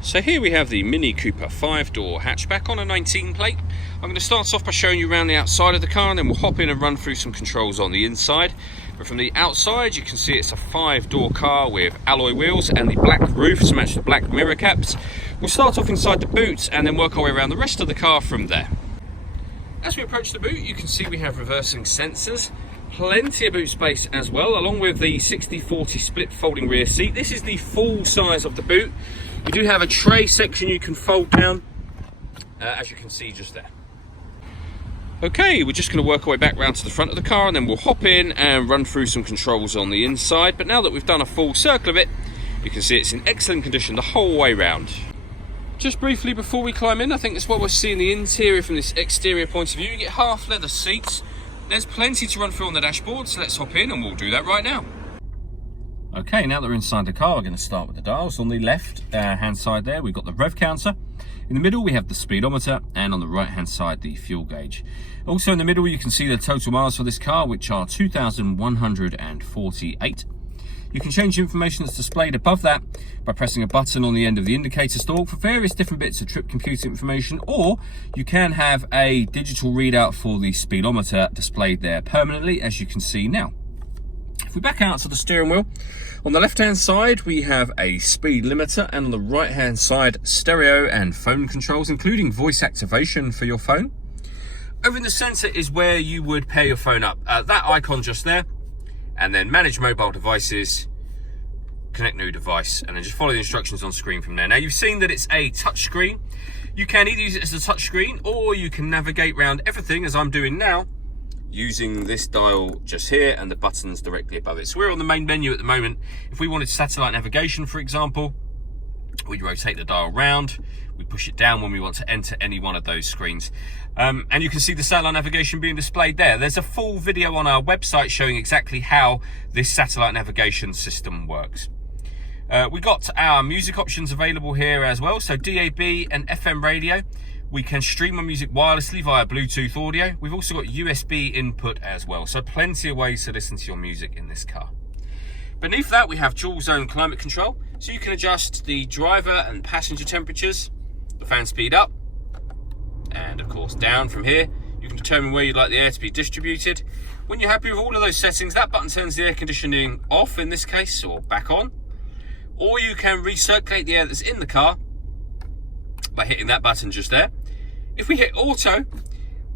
So here we have the Mini Cooper 5-door hatchback on a 19 plate. I'm going to start off by showing you around the outside of the car, and then we'll hop in and run through some controls on the inside. But from the outside you can see it's a 5-door car with alloy wheels and the black roof to match the black mirror caps. We'll start off inside the boot and then work our way around the rest of the car from there. As we approach the boot, you can see we have reversing sensors, plenty of boot space as well, along with the 60/40 split folding rear seat. This is the full size of the boot. We do have a tray section you can fold down, as you can see just there. Okay, we're just going to work our way back round to the front of the car, and then we'll hop in and run through some controls on the inside. But now that we've done a full circle of it, you can see it's in excellent condition the whole way round. Just briefly before we climb in, I think that's what we're seeing the interior from this exterior point of view. You get half leather seats. There's plenty to run through on the dashboard, so let's hop in and we'll do that right now. Okay, now that we're inside the car, we're going to start with the dials. On the left hand side there, we've got the rev counter. In the middle, we have the speedometer, and on the right hand side, the fuel gauge. Also in the middle, you can see the total miles for this car, which are 2,148. You can change the information that's displayed above that by pressing a button on the end of the indicator stalk for various different bits of trip computer information, or you can have a digital readout for the speedometer displayed there permanently, as you can see now. If we back out to the steering wheel, on the left hand side we have a speed limiter, and on the right hand side stereo and phone controls, including voice activation for your phone. Over in the center is where you would pair your phone up, that icon just there, and then manage mobile devices, connect new device, and then just follow the instructions on screen from there. Now you've seen that it's a touch screen. You can either use it as a touch screen, or you can navigate around everything as I'm doing now using this dial just here and the buttons directly above it. So we're on the main menu at the moment. If we wanted satellite navigation, for example, we'd rotate the dial round, we push it down when we want to enter any one of those screens. And you can see the satellite navigation being displayed there. There's a full video on our website showing exactly how this satellite navigation system works. We got our music options available here as well. So DAB and FM radio. We can stream our music wirelessly via Bluetooth audio. We've also got USB input as well. So plenty of ways to listen to your music in this car. Beneath that, we have dual zone climate control. So you can adjust the driver and passenger temperatures, the fan speed up, and of course down from here. You can determine where you'd like the air to be distributed. When you're happy with all of those settings, that button turns the air conditioning off in this case, or back on. Or you can recirculate the air that's in the car by hitting that button just there. If we hit auto,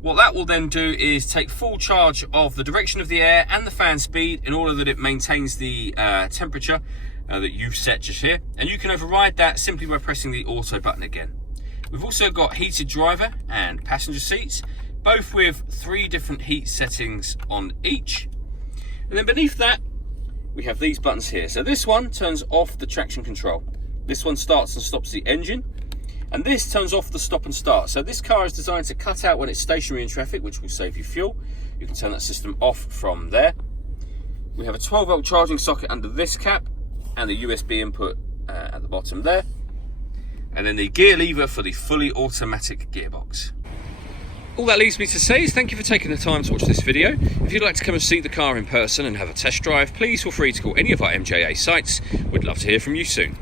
what that will then do is take full charge of the direction of the air and the fan speed in order that it maintains the temperature that you've set just here. And you can override that simply by pressing the auto button again. We've also got heated driver and passenger seats, both with 3 different heat settings on each. And then beneath that, we have these buttons here. So this one turns off the traction control. This one starts and stops the engine. And this turns off the stop and start. So this car is designed to cut out when it's stationary in traffic, which will save you fuel. You can turn that system off from there. We have a 12-volt charging socket under this cap, and the USB input at the bottom there. And then the gear lever for the fully automatic gearbox. All that leaves me to say is thank you for taking the time to watch this video. If you'd like to come and see the car in person and have a test drive, please feel free to call any of our MJA sites. We'd love to hear from you soon.